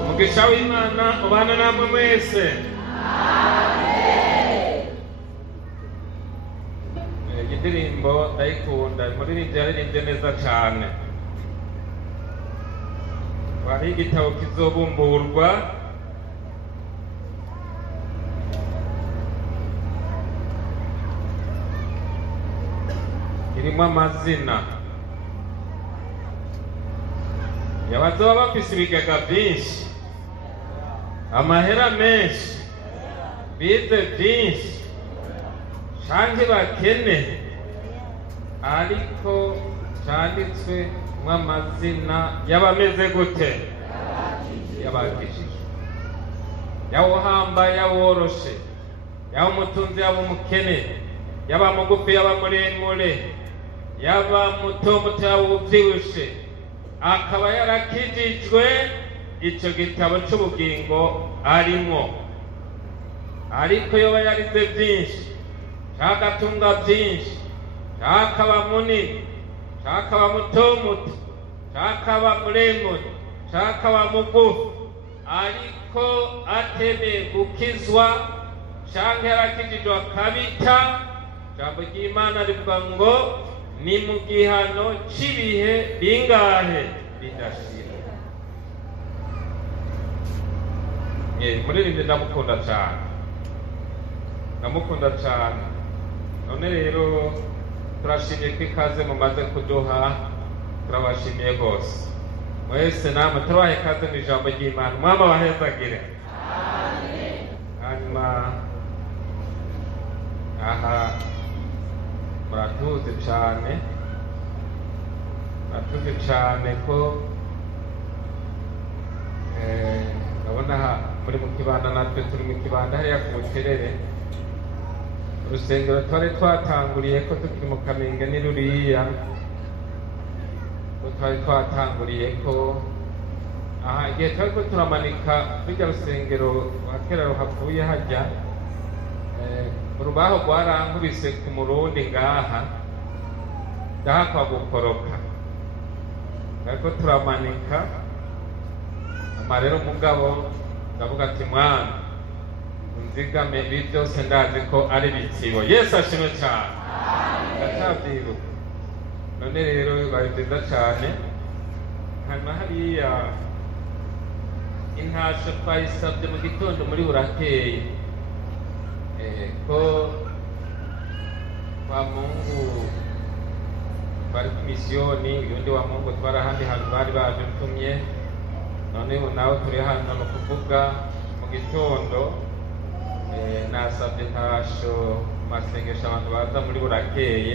umugisha w'Imana ubana namwe mwese. Indirimbo ndayikunda, umuririmbyi yaririmbye neza cyane. Hari igitabo kizobumburwa kirimo amazina y'abazoba bafise ibigega byinshi, amahera menshi, bize byinshi, canke bakene, ariko canditswe mw'amazina y'abameze gute? Y'abakijijwe. Yawuhamba, yaworoshe, yaba umutunzi, yaba umukene, yaba mugufi, yaba muremure, yaba muto muto, yaba uvyibushe, akaba yarakijijwe, ico gitabo c'ubugingo arimwo. Ariko yoba yarize byinshi, cagatunga byinshi, cakaba munini, cakaba muto muto, cakaba muremure, cakaba mugufi, ariko atemeye gukizwa canke yarakijijwe akabita, ijambo ry'Imana rivuga ngo ni mu gihano c'ibihe bingahe? Bidashira. Muririmbyi ndamukunda cane, ndamukunda cane. None rero turashimiye ko ikaze mumaze kuduha, turabashimiye rwose mwese. Namwe tubahe ikaze mu ijambo ry'Imana. Mwama bahezagire. Hanyuma aha muratuze cane, muratuze cane ko ndabona muri mu kibanda, natwe turi mu kibanda hariya ku Buterere. Urusengero twari twatanguriye ko tukiri mu Kamenge ni ruriya, twari twatanguriye ko aha igihe twari ko turamanika rujya rusengero rwa kera ruhavuye hajya, urubaho rwarankubise ku murundi ngaha, ndahakwa gukoroka. ariko turamanika amarero umugabo ndavuga ati mwana unzigame ibi byose ndazi ko ari bitsibo. Yesu ashimwe cyane. Ndacabyibuka. None rero bari byiza cyane. Hanyuma hariya intasho twayisabye mu gitondo muri burakeye ko kwa Mungu bari ku misiyoni, undi wa Mungu twari ahandi hantu bari badutumye, none nawe turi hano no kuvuga mu gitondo nasabye ntasho masengesho abantu baza muri burakeye,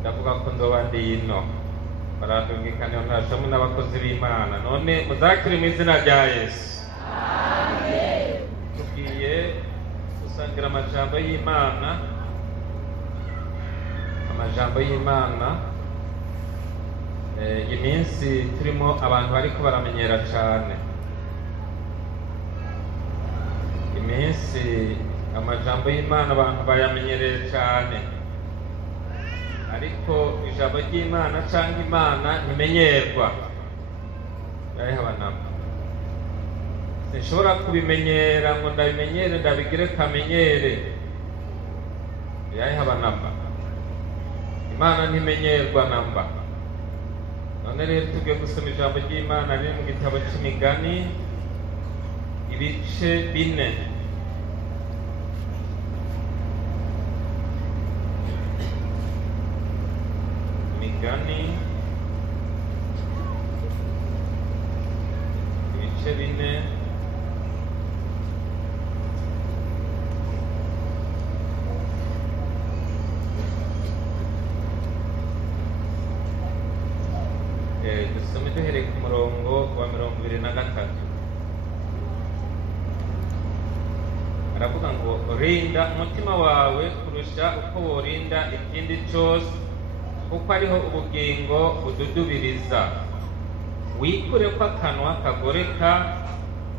ndavuga ko ndoba ndi ino baradungikana ntasho hamwe n'abakozi b'Imana. None muzakire mu izina rya Yesu. Amen. Tugiye gusangira amajambo y'Imana, amajambo y'Imana. Iminsi turimo abantu bariko baramenyera cyane, iminsi amajambo y'Imana abantu bayamenyereye cyane, ariko ijambo ry'Imana cyangwa Imana ntimenyerwa. Yayihabanamo sinshobora kubimenyera ngo ndabimenyere ndabigire kamenyere. Yayihabanamba Imana ntimenyerwa namba. None rero tugiye gusoma ijambo ry'Imana riri mu gitabo cy'Imigani ibice 4. Imigani ibice 4 dusome duhereye ku murongo wa 23. Aravuga ngo rinda umutima wawe kurusha uko worinda ikindi cyose, kuko ariho ubugingo bududubiriza. Wikure ko akanwa kagoreka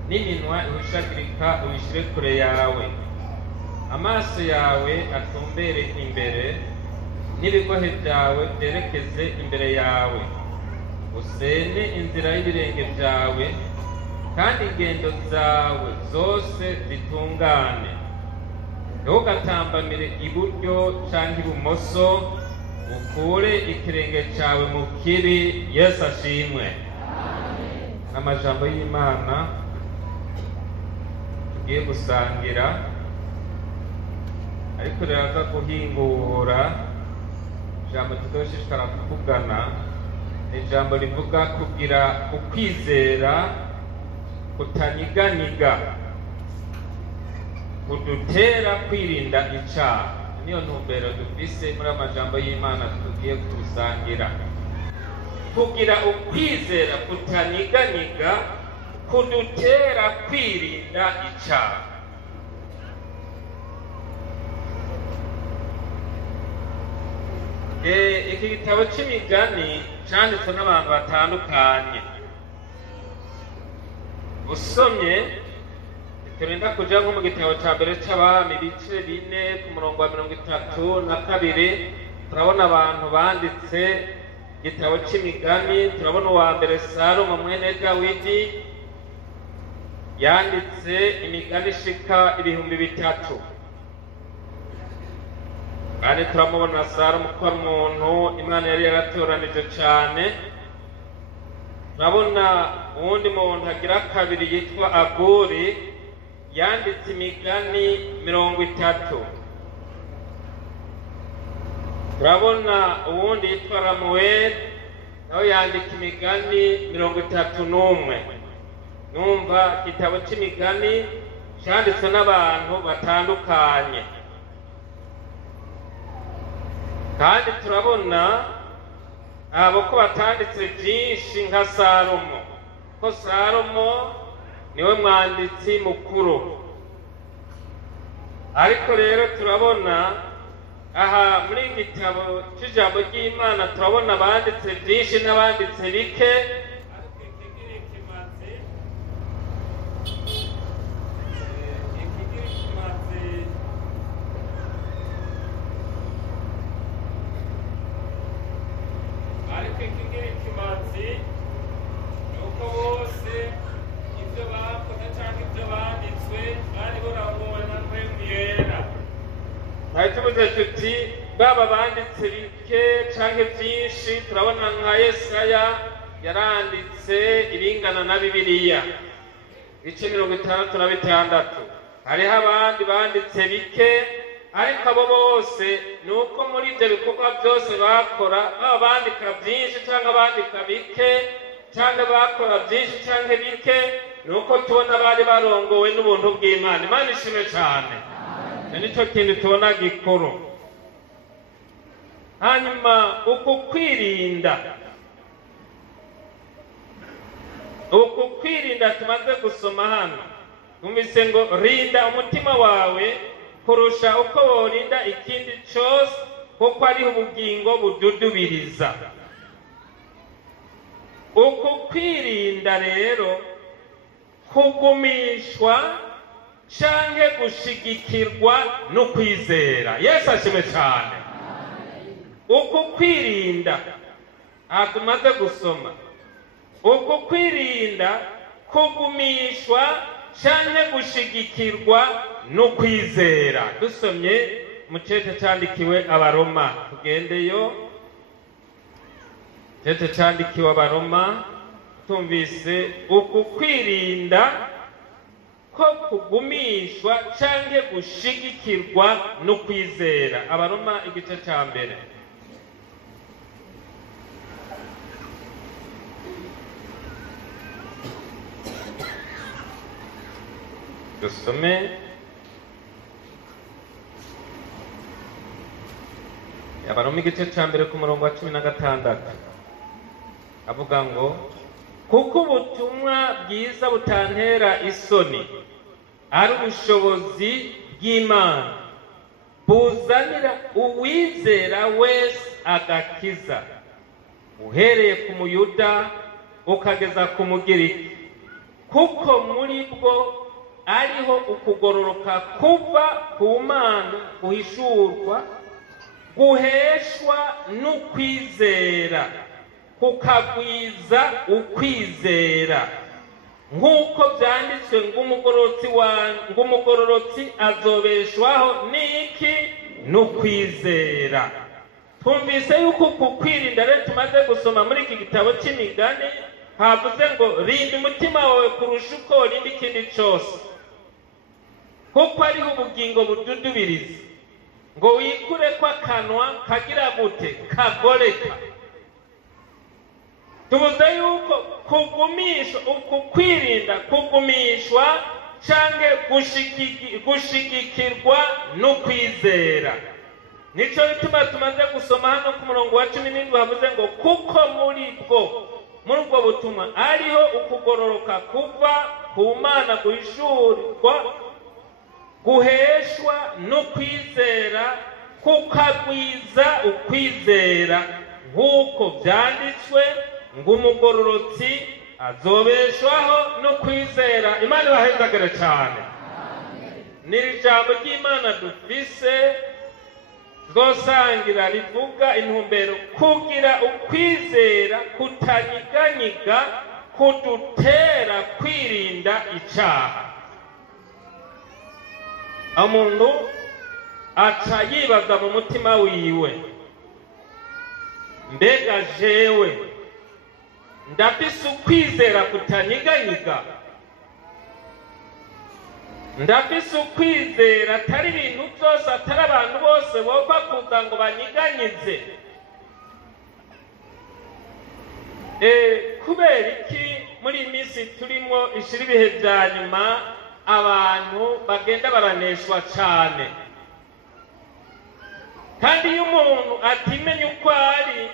n'iminwa ihushagirika uyishyire kure yawe. Amaso yawe atumbere imbere n'ibigohe byawe byerekeze imbere yawe. Usene inzira y'ibirenge byawe, kandi ingendo zawe zose zitungane. Ntugatambamire iburyo cyangwa ibumoso, ukure ikirenge cyawe mu kibi. Yesu ashimwe. Amajambo y'Imana tugiye gusangira, ariko riraza guhingura ijambo tuzoshishikara kuvugana. Ijambo rivuga kugira ukwizera kutanyiganyiga kudutera kwirinda icyaha. Niyo ntumbero dufise muri amajambo y'Imana tugiye gusangira. Kugira ukwizera kutanyiganyiga kudutera kwirinda icyaha. Iki gitabo cy'Imigani cyanditswe n'abantu batandukanye. Usomye turinda kuja nko mu gitabo cya mbere cy'Abami ibice 4 ku murongo wa 32, turabona abantu banditse igitabo cy'Imigani. Turabona uwa mbere Salomo mwene Dawidi yanditse imigani ishika 3000. kandi turamubona Salomo ko ari umuntu Imana yari yaratoranije cyane. Turabona uwundi muntu agira kabiri yitwa Aguri yanditse imigani 30. Turabona uwundi yitwa Ramuel nawe yandika imigani 31. Numva igitabo cy'imigani cyanditswe n'abantu batandukanye. Kandi turabona abo ko batanditse byinshi nka Salomo, ko Salomo niwe mwanditsi mukuru. Ariko rero turabona aha muri igitabo cy'ijambo ry'Imana turabona abanditse byinshi n'abanditse bike. Ariko ikigira ikimazi turavuze tuti baba banditse bike canke byinshi, turabona nka Yesaya yaranditse ibingana na Bibiliya ibice 66. Hariho abandi banditse bike, ariko abo bose ni uko muri ibyo bikorwa byose bakora, baba bandika byinshi cyangwa bandika bike cyangwa bakora byinshi cyangwa bike, ni uko tubona bari barongowe n'ubuntu bw'Imana. Imana ishimwe cyane. Nicyo kintu tubona gikuru. Hanyuma uku kwirinda tumaze gusoma hano, numvise ngo rinda umutima wawe kurusha uko worinda ikindi cyose, kuko ariho ubugingo bududubiriza. Uku kwirinda rero kugumishwa canke gushigikirwa no kwizera. Yesu ashimwe cyane. Uku kwirinda tumaze gusoma, uku kwirinda kugumishwa canke gushigikirwa no kwizera. Dusomye mu cete candikiwe Abaroma, tugendeyo. Cete candikiwe Abaroma, tumvise uku kwirinda ko kugumishwa canke gushigikirwa no kwizera. Abaroma igice ca mbere. Dusome Abaroma igice ca mbere ku murongo wa 16. Avuga ngo kuko ubutumwa bwiza butantera isoni ari ubushobozi bw'Imana, buzanira uwizera wese agakiza, uhereye ku Muyuda ukageza ku Mugiriki, kuko muri bwo ariho ukugororoka kuva ku Mana guhishurwa, guheshwa n'ukwizera, kukagwiza ukwizera, nk'uko byanditswe ng'umugororotsi azobeshwaho n'iki? N'ukwizera. Twumvise yuko kukwirinda rero tumaze gusoma muri iki gitabo cy'Imigani, havuze ngo rinda umutima wawe kurusha uko worinda ikindi cyose, kuko ariho ubugingo bududubiriza, ngo wikure ko akanwa kagira gute? Kagoreka. Tuvuze yuko kugumishwa, uku kwirinda kugumishwa canke gushigikirwa no kwizera. Nico bituma tumaze gusoma hano ku murongo wa 17 havuze ngo kuko muri ubwo butumwa ariho ukugororoka kuva ku Mana guhishurwa, guheshwa no kwizera, kukagwiza ukwizera, nk'uko byanditswe ng'umugororotsi azobeshwaho no kwizera. Imana ibahezagire cyane. N'iri jambo ry'Imana dufise twosangira rivuga intumbero kugira ukwizera kutanyiganyiga kudutera kwirinda icyaha. Umuntu aca yibaza mu mutima wiwe, mbega jewe ndafise ukwizera kutanyiganyiga? Ndafise ukwizera atari ibintu byose, atari abantu bose bopfa kuza ngo banyiganyize? Kubera iki muri iyi minsi turimo ishira ibihe bya nyuma abantu bagenda baraneshwa cyane? Kandi iyo umuntu atimenya uko ari,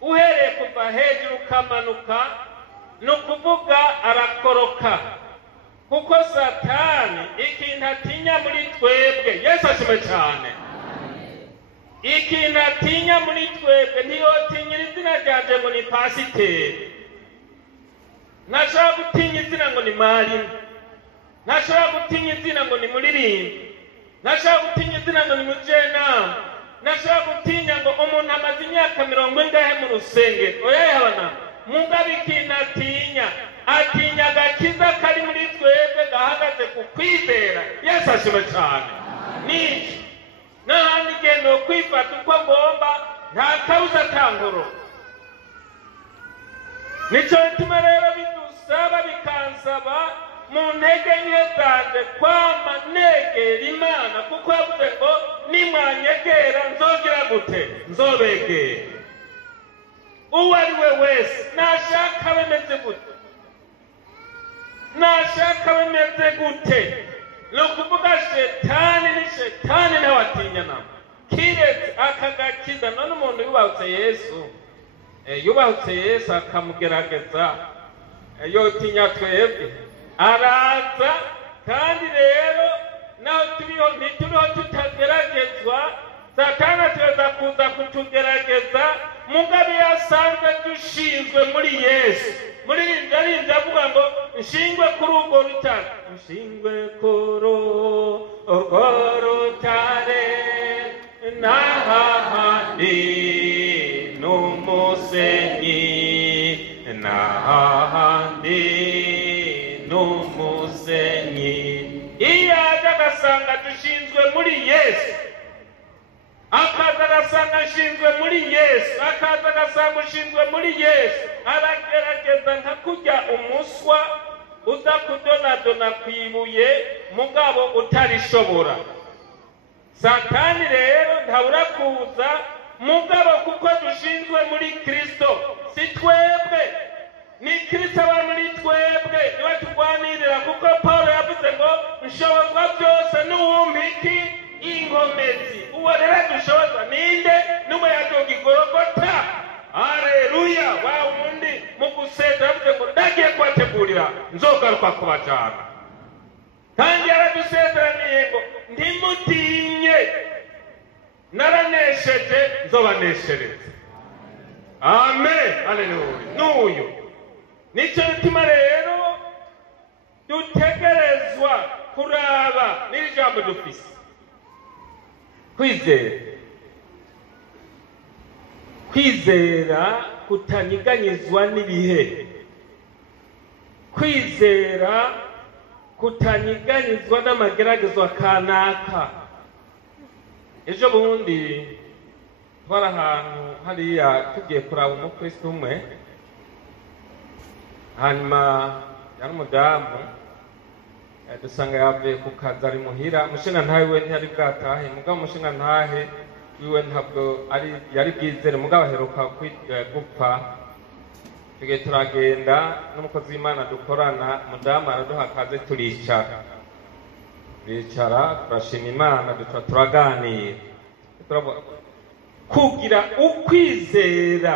uhereye kuva hejuru ukamanuka, ni ukuvuga arakoroka. Kuko Satani ikintu atinya muri twebwe, Yesu ashimwe cyane, ikintu atinya muri twebwe ntiyotinyira izina ryanje ngo ni pasiteri, ntashobora gutinya izina ngo ni mwarimu, ntashobora gutinya izina ngo ni muririmbi, ntashobora gutinya izina ngo ni mujenama, ntashobora gutinya ngo umuntu amaze imyaka 40 mu rusengero. Oya yabana, mugabe ikintu atinya agakiza kari muri twebwe gahagaze ku kwizera. Yesu ashimwe cyane. Niki n'ahandi igihe ni ukwifata uko ngomba nta kabuza atangoro. Nicyo gituma rero bidusaba bikansaba mu ntege nke zanje kwama negera Imana, kuko yavuze ngo nimwanyegera nzogera gute? Nzobegera. Uwo ari we wese nashaka bemeze gute, nashaka bemeze gute, ni ukuvuga shetani ni shetani nawe atinya nama kiretse akagakiza. none umuntu yubahutse Yesu akamugerageza yotinya twebwe araza. kandi rero naho turiho ntituriho tutageragezwa, Satani ateza kuza kutugerageza, mugabe yasanze dushinzwe muri Yesu. muri rinda avuga ngo nshingwe kuri urwo rutare, nshingwe kuri urwo rutare n'ahandi n'umusenyi, n'ahandi n'umusenyi. iyo aje agasanga dushinzwe muri Yesu, akaza agasanga ashinzwe muri Yesu, akaza agasanga ushinzwe muri Yesu, aragerageza nka kurya umuswa uza kudonadona ku ibuye mugabo utarishobora. Satani rero ntabura kuza, mugabo kuko dushinzwe muri Kristo, si twebwe, ni Kristo aba muri twebwe niwe turwanirira, kuko Paulo yavuze ngo nshobozwa byose n'uwumpiki ingomezi. uwo rero dushoboza ninde? n'umwe yajoga igorogota. Haleluya! wa wundi mu gusezera yavuze ngo ndagiye kubategurira nzogaruka kubajana, kandi yaradusezeraniye ngo ntimutinye, naranesheje nzobaneshereza. Amen. Haleluya. n'uyu nicyo gituma rero dutegerezwa kuraba n'iri jambo dufise kwizera kutanyiganyizwa n'ibihe, kwizera kutanyiganyizwa n'amageragezwa kanaka. ejo bundi twari ahantu hariya tugiye kuraba umukristo umwe, hanyuma yari umudamu, dusanga yavuye ku kazi ari muhira. umushinga ntahe we ntiyari bwatahe, mugabo umushinga ntahe wiwe ntabwo yari bwizere, mugabo aheruka gupfa. tugiye turagenda n'umukozi w'Imana dukorana, umudamu araduha akaze, turicara turashima Imana, turaganira, kugira ukwizera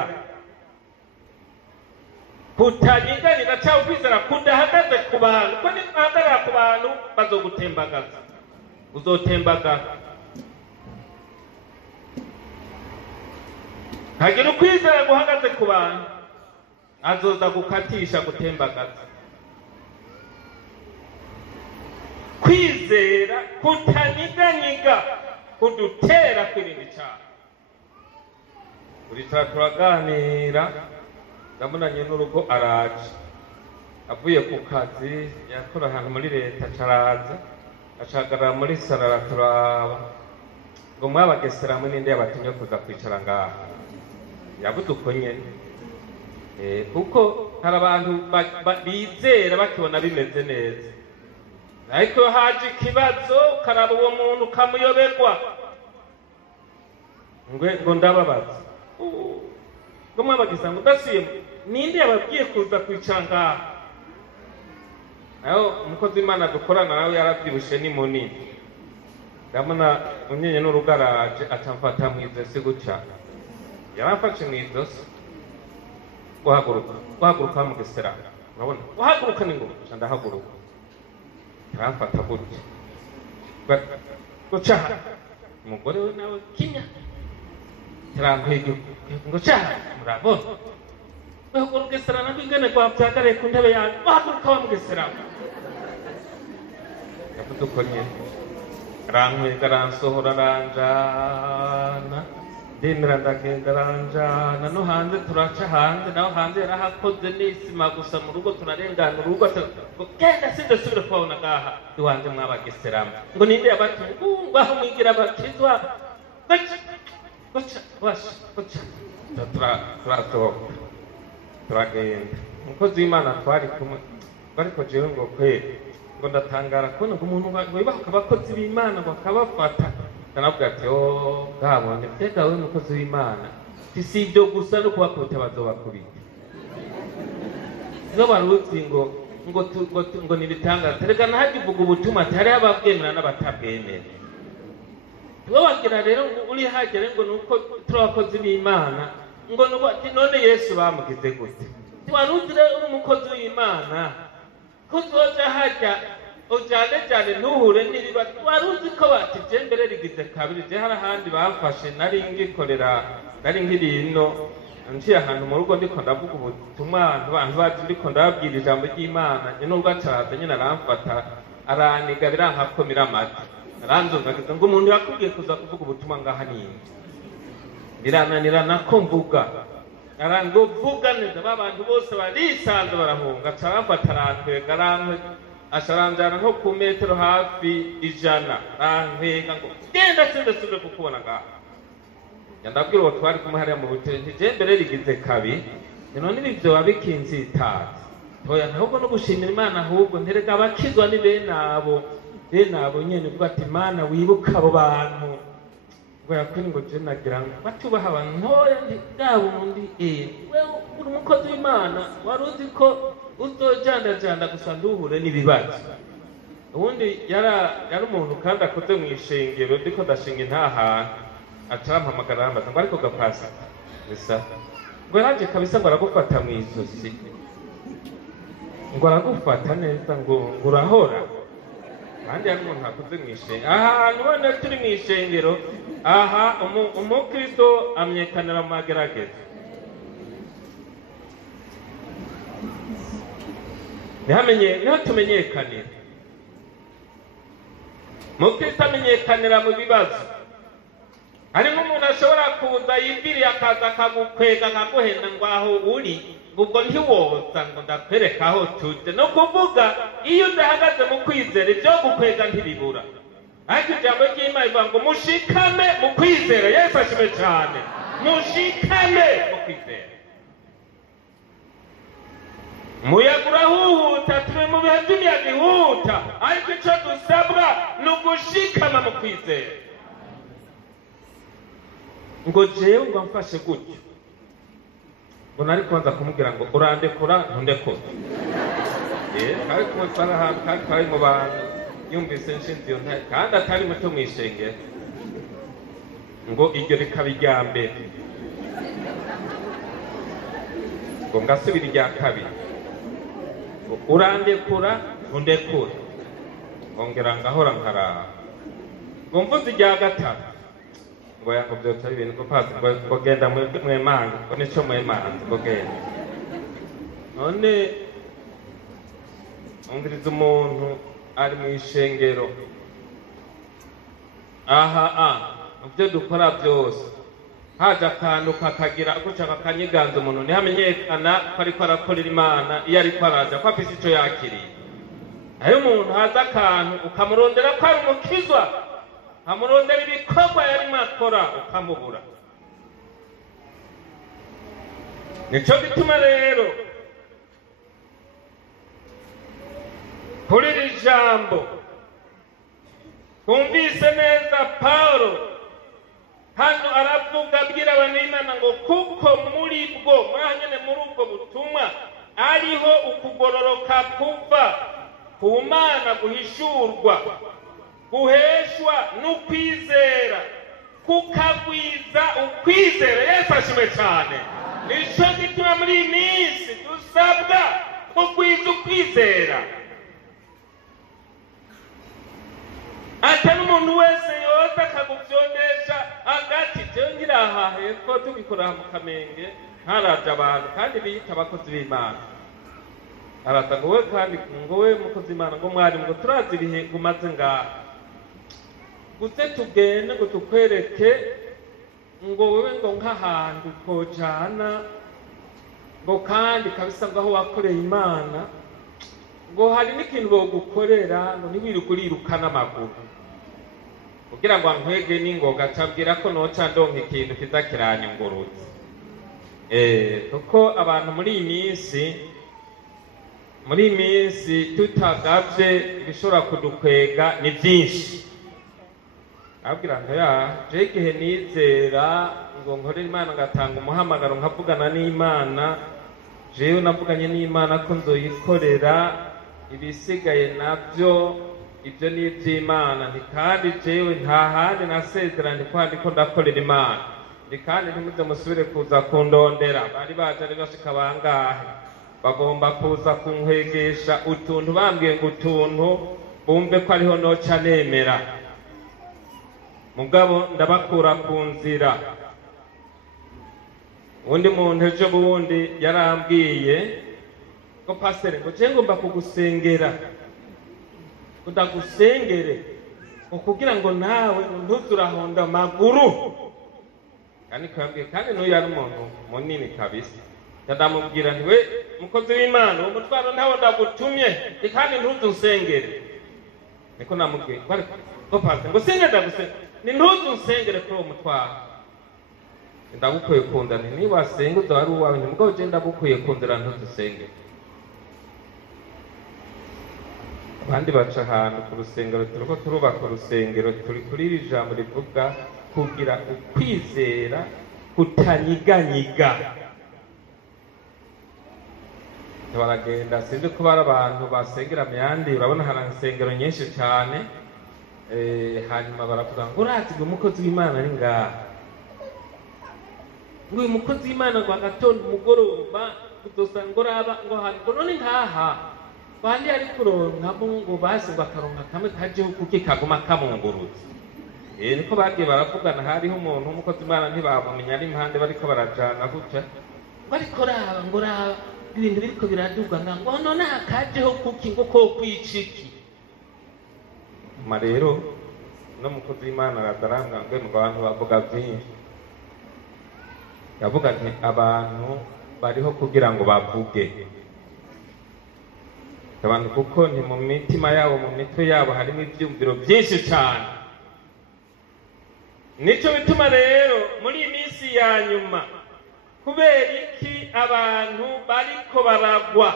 kutanyiganyira cyangwa ukwizera kudahagaze ku bantu. ko nihagarara ku bantu bazogutembagaza, uzotembagaza. hagira ukwizera guhagaze ku bantu, azoza gukatisha, gutembagaza. kwizera kutanyiganyiga kudutera kwirinda icyaha. turicara turaganira, ndabonanye n'urugo araje, avuye ku kazi, yakora ahantu muri leta, caraza acagarara muri sarara, turaba ngo mwabagesera hamwe n'indi yabatumye kuza kwicara ngaha. yavuze uko nyene, kuko hari abantu bizera bakibona bimeze neza, ariko haje ikibazo ukaraba uwo muntu ukamuyoberwa, ngo ndababaza ngo mwabagisa ngo udasuye ninde yababwiye kuza kwicara ngaha. aho umukozi w'Imana dukorana nawe yarabyibushe ni munini, ndabona unyenye n'urugaraje acamfata mu izosi gutya, yaramfashe mu izosi, uhaguruka mugesera, urabona uhaguruka ni ngo ndahaguruka, yaramfata gutya gucaha. umugore we nawe kinya yarankwege ngo caha, murabona wewe ugesera nabwo ingene gwavyagaraye ku ntebe yanjye, uhaguruka wa mugesera. yavuze uko nyene, arankwega aransohora, aranjana ndemera ndagenda aranjana no hanze turaca hanze naho hanze yarahakoze n'isima gusa mu rugo turarengana urugo ngo genda sindasubire kubabona ngaha iwanjye mwabageseramu ngo ninde yabatumye ngaho mwigira abakizwa goca turasohoka turagenda umukozi w'Imana twari kumwe ariko jewe ngo kweri ngo ndatangara kubona ngo umuntu wibahuka abakozi b'Imana bakabafata ndanavuga ati bwabonye mbega we mukozi w'Imana si ibyo gusa no kubakubita bazobakubita zo baruzi ngo nibitangaza terega nahajya uvuga ubutumwa ati hariho ababwemera n'abatabwemera bo bagira rero ngo uri hagere ngo nuko turi abakozi b'Imana ngo none Yesu bamugize gute waruzi rero uri umukozi w'Imana ko uzoja hajya ujane ntuhure n'ibiba waruzi ko bati je mbere rigize kabiri je hari ahandi bamfashe nari nkiri ino nciye ahantu mu rugo ndiko ndavuga ubutumwa abantu bazi ndiko ndababwira ijambo ry'Imana nubwo acaraza nyine aramfata araniga birankakomera amata aranzongagiza ngo umuntu yakubwiye kuza kuvuga ubutumwa ngaha ninde birananirana ko mvuga arango vuga neza babantu bose barisanze barahunga acaramfata arantwega asharanjana nko ku metero hafi 100 arantwega ngo genda sindasubire kukubona ngaha ndabwira uwo twari kumwe hariya mu buteri nti je mbere rigize kabi none ibyo wabikinzitaza toya ntabwo no gushimira Imana ahubwo nterega abakizwa ni bene abo nyene ubwo ati Imana wibuka abo bantu ngo yakuri ngo je nagira ngo batubaha abantu ntoya ndabo undi wewe uri umukozi w'Imana waruzi ko uzojandajanda gusa nduhure n'ibibazo ubundi yari umuntu kandi akoze mu ishengero ndiko ndashinga intahantu acampamagara arambaza ngo ariko gapasa bisa ngo yaraje kabisa ngo aragufata mu izosi ngo aragufata neza ngo urahora kandi yari umuntu akoze mu ishengero ahantu bane turi mu ishengero aha umukristo amyekanira mu magerageza niho tumenyekanira mukristo amenyekanira mu bibazo hari nk'umuntu ashobora kuza yibwiriye akaza akagukwega akaguhenda ngo aho uri ubwo ntiwoza ngo ndakwereka aho tuje no kuvuga iyo udahagaze mu kwizera ibyo gukwega ntibibura ariko ijambo ry'Imana rivuga ngo mushikame mu kwizera Yesu ashime cyane mushikame mu kwizera umuyaga urahuhuta turi mu bihe by'imiyaga ihuta ariko icyo dusabwa ni ugushikama mu kwizera ngo jewe ngo mfashe gutyo ngo nari kubanza kumubwira ngo urandekura ntundekura kari kumusara ahantu kandi kari mu bantu yumvise nshinzi iyo ntare kandi atari muto mu ishengero ngo iryo rikaba irya mbere ngo ngasubira irya kabiri urandekura ntundekura ngongera ngahora nkaraha ngo mvuze irya gatatu ngo yakubye cyari ibintu ko pasi ngo genda mwemanga ngo nico mwemanga ngo genda none umviriza umuntu ari mu ishengero ibyo dukora byose haje akantu kakagira gushaka akanyiganza umuntu ntihamenyekana ko ariko arakorera Imana iyo ariko araza ko afise icyo yakiriye ayo umuntu haza akantu ukamurondera ko ari umukizwa amurondera ibikorwa yarimo akora ukamubura nicyo gituma rero kuri iri jambo twumvise neza Pawulo hano aravuga abwira abantu b'Imana ngo kuko muri bwo mwanyene muri ubwo butumwa ariho ukugororoka kuva ku Mana guhishurwa guheshwa n'ukwizera kukagwiza ukwizera Yesu ashime cyane nicyo gituma muri iyi minsi dusabwa kugwiza ukwizera atari umuntu wese yoza akaguvyondesha agati jewe ngira aha hepfo tubikora mu Kamenge haraje abantu kandi biyita abakozi b'Imana araza ngo we kandi ngo we mukozi w'Imana ngo mwari ngo turazi ibihe ngumaze ngaha guze tugende ngo tukwereke ngo wewe ngo nk'ahantu kojana ngo kandi kabisa ngo aho wakoreye Imana ngo hari n'ikintu bogukorera ngo ntiwirirwe urirukana amaguru kugira ngo ankwege n'ingoga acabwira ko noca ndonka ikintu kiza kiranyungurutse. Kuko abantu muri iyi minsi tutagavye ibishobora kudukwega ni byinshi. Abwira ngo je igihe nizera ngo nkorera Imana ngatanga umuhamagaro nkavugana n'Imana, jewe navuganye n'Imana ko nzoyikorera, ibisigaye navyo ibyo ni iby'Imana. Kandi jewe nta handi nasezeranye ko handiko ndakorera Imana, kandi ntimuze musubire kuza kundondera. Bari baje ari bashika bangahe bagomba kuza kunkwegesha utuntu, bambwiye ngo utuntu bumve ko ariho noca nemera, mugabo ndabakura ku nzira. Undi muntu ejo bundi yarambwiye ngo pasere ngo je ngomba kugusengera, ndagusengere ngo kugira ngo nawe ntuzurahonda amaguru. Kandi n'uyu ari umuntu munini kabisa. Ndamubwira nti we mukozi w'Imana uwo mutwaro ntawo ndagutumye, kandi ntuzusengere. Niko namubwiye ngo pasere ngo senge ndagusengera, ni ntuzusengere kuri uwo mutwaro. Ndagukuye kunda nti niba senga uzo ari uwawe, mugabo je ndagukuye kundira ntuzusengere. Abandi baca ahantu ku rusengero, turiko turubaka urusengero, turi kuri iri jambo rivuga kugira ukwizera kutanyiganyiga. Baragenda sinzi ko bari abantu basengera mu yandi, urabona hari insengero nyinshi cyane. Hanyuma baravuga ngo urazi ngo umukozi w'Imana ari ngaha, ngo uyu mukozi w'Imana ngo agatondo umugoroba uzosanga ngo raba ngo hano ngo none nkaha bandi ari kuronkamo ngo basi ngo akaronka kamwe kajeho kuki kaguma kamungurutse. Niko bagiye baravugana, hariho umuntu w'umukozi w'Imana ntibamumenya ari impande bariko barajana gutya, ngo ariko raba ngo raba ibintu biriko biraduga ngo none akajeho kuki ngo ko kwiciki. Rero no mukozi w'Imana aradaranga ngo abantu bavuga byinshi, yavuga ati abantu bariho kugira ngo bavuge. Abantu kuko ni mu mitima yabo, mu mitwe yabo harimo ibyumviro byinshi cyane. Nico bituma rero muri iyi minsi ya nyuma, kubera iki abantu bariko baragwa,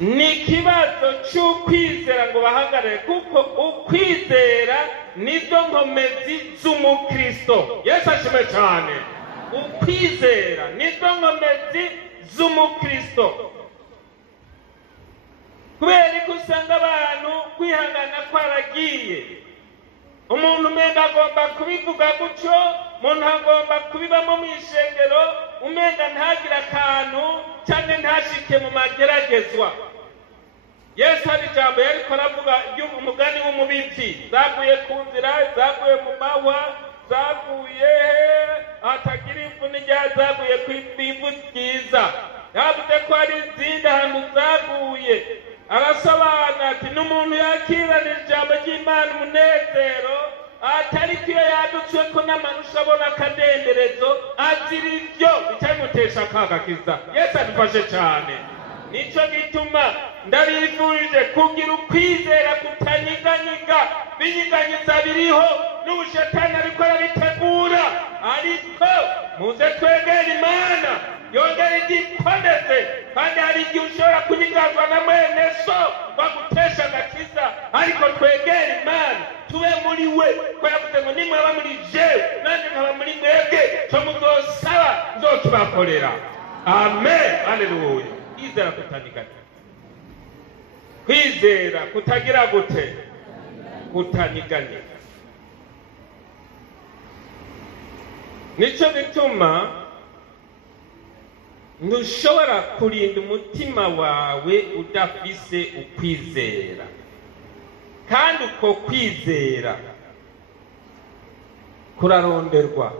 ni ikibazo cy'ukwizera ngo bahagarare, kuko ukwizera nizo nkomezi z'umukristo. Yesu ashime cyane. Ukwizera nizo nkomezi z'umukristo. Kubera ko usanga abantu kwihangana kwaragiye, umuntu umenga agomba kubivuga gutyo, umuntu agomba kubibamo mu ishengero, umenga ntagira akantu cyane ntashike mu mageragezwa. Yesu hari ijambo yariko aravuga umugani w'umubibyi, zaguye ku nzira, zaguye mu mahwa, zaguye hatagira ivu n'irya zaguye ku ivu ryiza. Yavuze ko hari izindi ahantu zaguye. Arasobanura ati n'umuntu yakirana ijambo ry'Imana umunezero, atari ko iyo yadutswe ko n'amanusha abona akadenderezo, azira ibyo bitamutesha akagakiza. Yesu adufashe cyane. Nico gituma ndabifurije kugira ukwizera kutanyiganyiga. Binyiganyiza biriho, n'ubushetani ariko arabitegura, ariko muze twegere Imana yongere igikomeze. Kandi hari igihe ushobora kunyigazwa na mwene so bagutesha agakiza, ariko twegere Imana tube muri we, ko yavuze ngo nimwaba muri jewe nanjye nkaba muri mwebwe, cyo muzosaba nzokibakorera. Amen, haleluya. Kwizera kutanyiganyiga, kwizera kutagira gute, kutanyiganyiga. Nico gituma ntushobora kurinda umutima wawe udafise ukwizera, kandi uko kwizera kuraronderwa.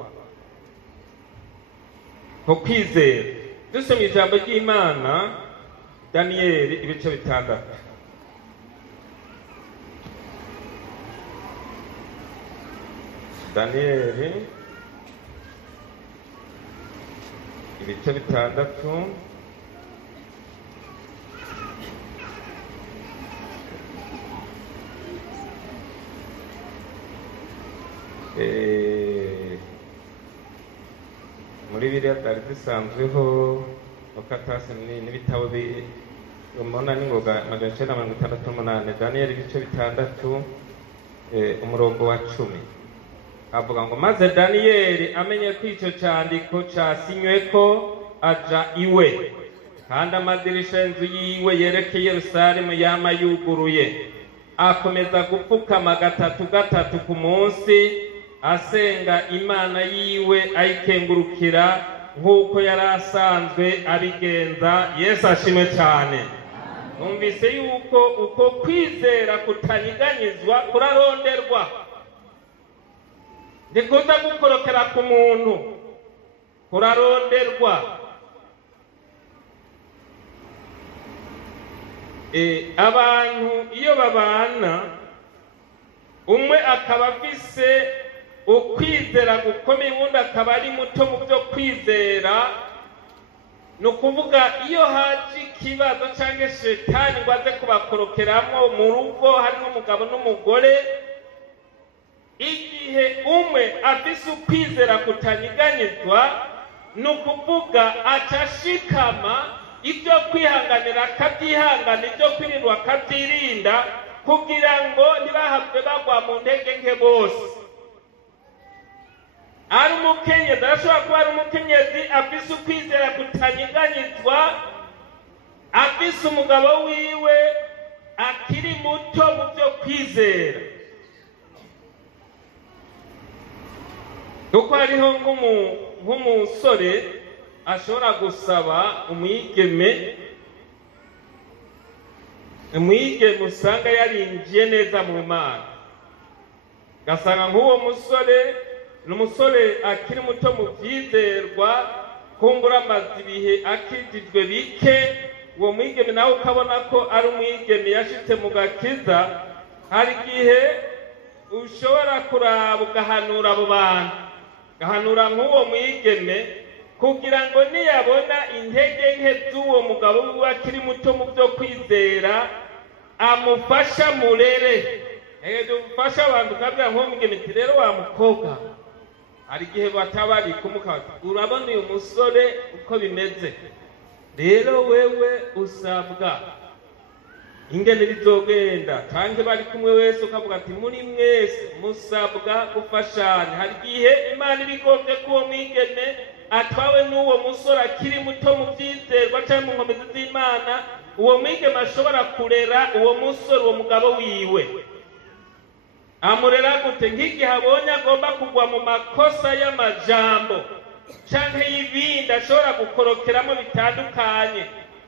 Uko kwizera dusomye ijambo ry'Imana, Daniyeli ibice 6. Daniyeli ibice 6 muri biriya byari bisanzweho ukatasi n'ibitabo umubona n'ingoga 968 Daniyeli ibice 6 umurongo wa 10 avuga ngo maze Daniyeli amenye ko icyo cyandiko cyasinyweko aja iwe kandi amadirisha y'inzu yiwe yerekeye Yerusalemu yama yuguruye akomeza gupfukama 3 ku munsi asenga Imana yiwe ayikengurukira nk'uko yari asanzwe abigenza. Yesu ashimwe cyane. Numvise yuko uko kwizera kutanyiganyizwa kuraronderwa, ndikuza gukorokera ku muntu, kuraronderwa. Abantu iyo babana umwe akaba afise ukwizera gukomeye ubundi akaba ari muto mu byo kwizera, ni ukuvuga iyo haje ikibazo cyangwa shetani ngo aze kubakorokeramo mu rugo harimo umugabo n'umugore, igihe umwe afise ukwizera kutanyiganyizwa, ni ukuvuga acashikama ibyo kwihanganira akabyihangana, ibyo kwirindwa akabyirinda, kugira ngo ntibahave bagwa mu ntege nke bose. Ari umukenyezi, arashobora kuba ari umukenyezi afise ukwizera kutanyiganyizwa, afise umugabo wiwe akiri muto mu byo kwizera. Kuko hariho nk'umusore ashobora gusaba umwigeme usanga yarinjiye neza mu Mana, gasanga nk'uwo musore ni umusore akiri muto mu byizerwa, kumbura amaze ibihe akijijwe bike, uwo mwigeme nawe ukabona ko ari umwigeme yashitse mu gakiza. Hari igihe ushobora kuraba ugahanura abo bantu, gahanura nk'uwo mwigeme kugira ngo niyabona intege nke z'uwo mugabo wiwe akiri muto mu byo kwizera amufasha murere. Dufasha abantu ukabwira nk'uwo mwigeme ati rero wa mukobwa, hari igihe batabari kumukaba, urabona uyu musore uko bimeze, rero wewe usabwa ingene bizogenda, kandi bari kumwe wese ukavuga ati muri mwese musabwa gufashanya. Hari igihe Imana ibigombye ko uwo mwigeme atwawe n'uwo musore akiri muto mu byizerwa cyangwa mu nkomezi z'Imana, uwo mwigeme ashobora kurera uwo musore, uwo mugabo wiwe. Amurera gute? Nk'igihe abonye agomba kugwa mu makosa y'amajambo canke y'ibindi ashobora gukorokeramo bitandukanye,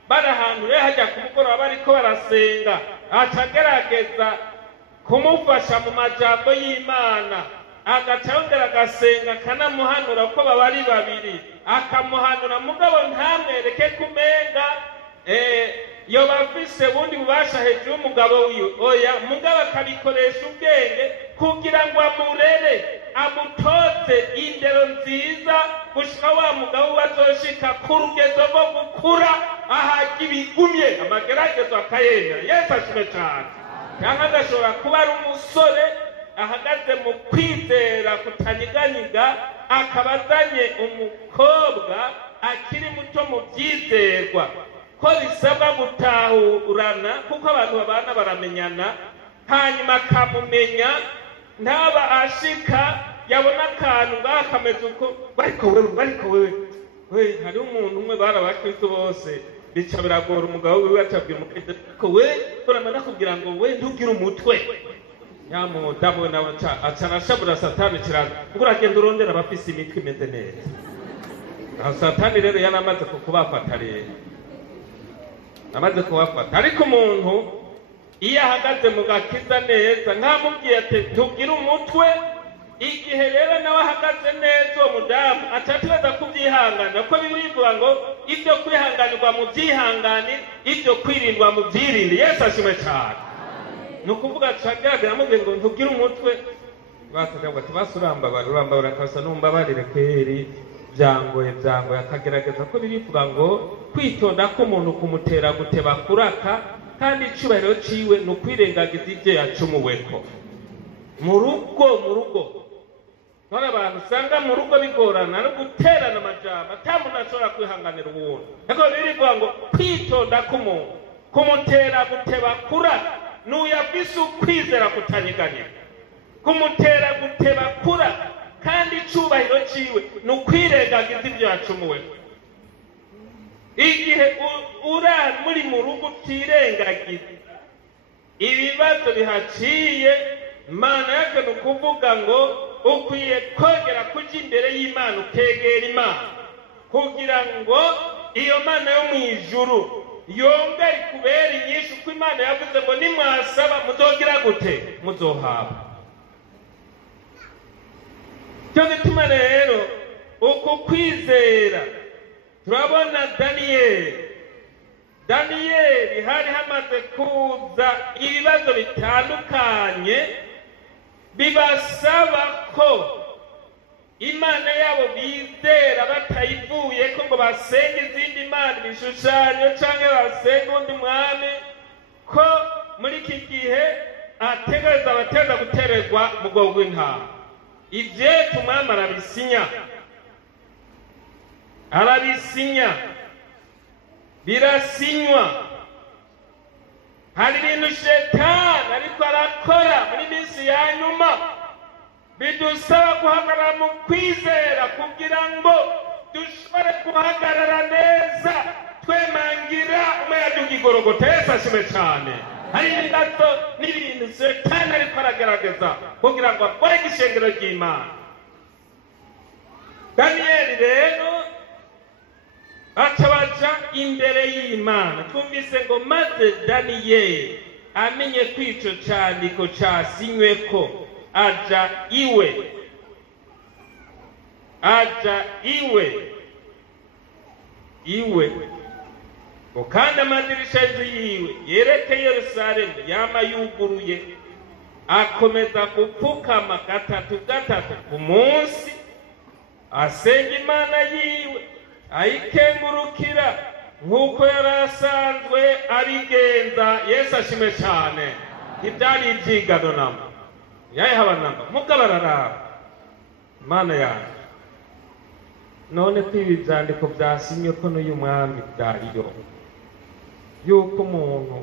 bari ahantu rero hajya kumugoroba bariko barasenga, acagerageza kumufasha mu majambo y'Imana, agaca yongera agasenga akanamuhanura ko baba ari babiri, akamuhanura mugabo ntamwereke kumenga yoba afise ubundi bubasha hejuru y'umugabo wiwe. Oya, mugabo akabikoresha ubwenge kugira ngo amurere, amutoze indero nziza, gushika wa mugabo bazoshika ku rugezo rwo gukura ahaga ibigumye, amageragezo akayemera. Yesu ashimwe cyane. Cyangwa agashobora kuba ari umusore ahagaze mu kwizera kutanyiganyiga, akaba azanye umukobwa akiri muto mu byizerwa, ko bisabwa gutahurana kuko abantu babana baramenyana, hanyuma akamumenya, ntaba ashika yabona akantu ngaho akameze uko, bariko wewe hari umuntu umwe barabakristo bose bica biragora umugabo wiwe acabwira umukristo ko we turamana kugira ngo we ntugire umutwe, nyamudamu nawe acana shabura satani kiraza ngo uragenda urondera abafise imitwe imeze neza. Satani rero yanamaze kubafata rero, amaze kubafata. Ariko umuntu iyo ahagaze mu gakiza neza, nkamubwiye ati ntugire umutwe, igihe rero nawe ahagaze neza uwo mudamu atatiraza kubyihangana, ko bivuga ngo ibyo kwihanganirwa mu byihangane, ibyo kwirindwa mu byirinde. Yesu ashimwe cyane. Ni ukuvuga acagaragara amubwiye ngo ntugire umutwe, batugaga tubasurambabara kasa numbabarire kweri byangoye akagerageza ko birivuga ngo kwitonda ko umuntu kumutera guteba kuraka kandi icubahiro ciwe no kwirengagiza ivyo yacumuweko mu rugo none abantu usanga mu rugo bigorana no guterana amajambo atamuntu ashobora kwihanganira uwundi ariko birivuga ngo kwitonda k'umuntu kumutera guteba kuraka n'uyafise ukwizera kutanyeganyega kumutera guteba kuraka kandi icubahiro ciwe ni ukwirengagiza ivyo yacumuweko igihe muri mu rugo utirengagiza ibibazo bihaciye Imana yake ni ukuvuga ngo ukwiye kongera kuja imbere y'Imana ukegera Imana kugira ngo iyo Mana yo mw'ijuru yongere ikubera inyishu kuko Imana yavuze ngo nimwasaba muzogira gute muzohabwa. Cyo gituma rero uko kwizera turabona Daniyeli hari hamaze kuza ibibazo bitandukanye bibasaba ko Imana yabo bizera batayivuye ko ngo basenge izindi mana ibishushanyo cyangwa basenge undi mwami ko muri iki gihe ategereza abateza gutererwa mu bwoko bw'intama. Ibyo tumwami arabisinya birasinywa. Hari ibintu Shetani ariko arakora muri minsi ya nyuma bidusaba guhagarara mu kwizera kugira ngo dushobore guhagarara neza twemangira umuyaga igorogota. Yesu ashimwe cyane. Hari ibibazo n'ibintu Shetani ariko aragerageza kugira ngo akore igishengero ry'Imana. Daniyeli rero atabaja imbere y'Imana. Twumvise ngo maze Daniyeli amenye ko ico candiko casinyweko aja iwe ngo kandi amadirisha y'inzu yiwe yerekeye Yerusalemu yama yuguruye, akomeza gupfukama gatatu ku munsi asenga Imana yiwe ayikengurukira nk'uko yari asanzwe abigenza. Yesu ashimwe cyane. Ibyari ibyigano namba yayihabanamba mugabararaba Imana yanjye. None ko ibi byandiko byasinywe ko n'uyu mwami byariyo yuko umuntu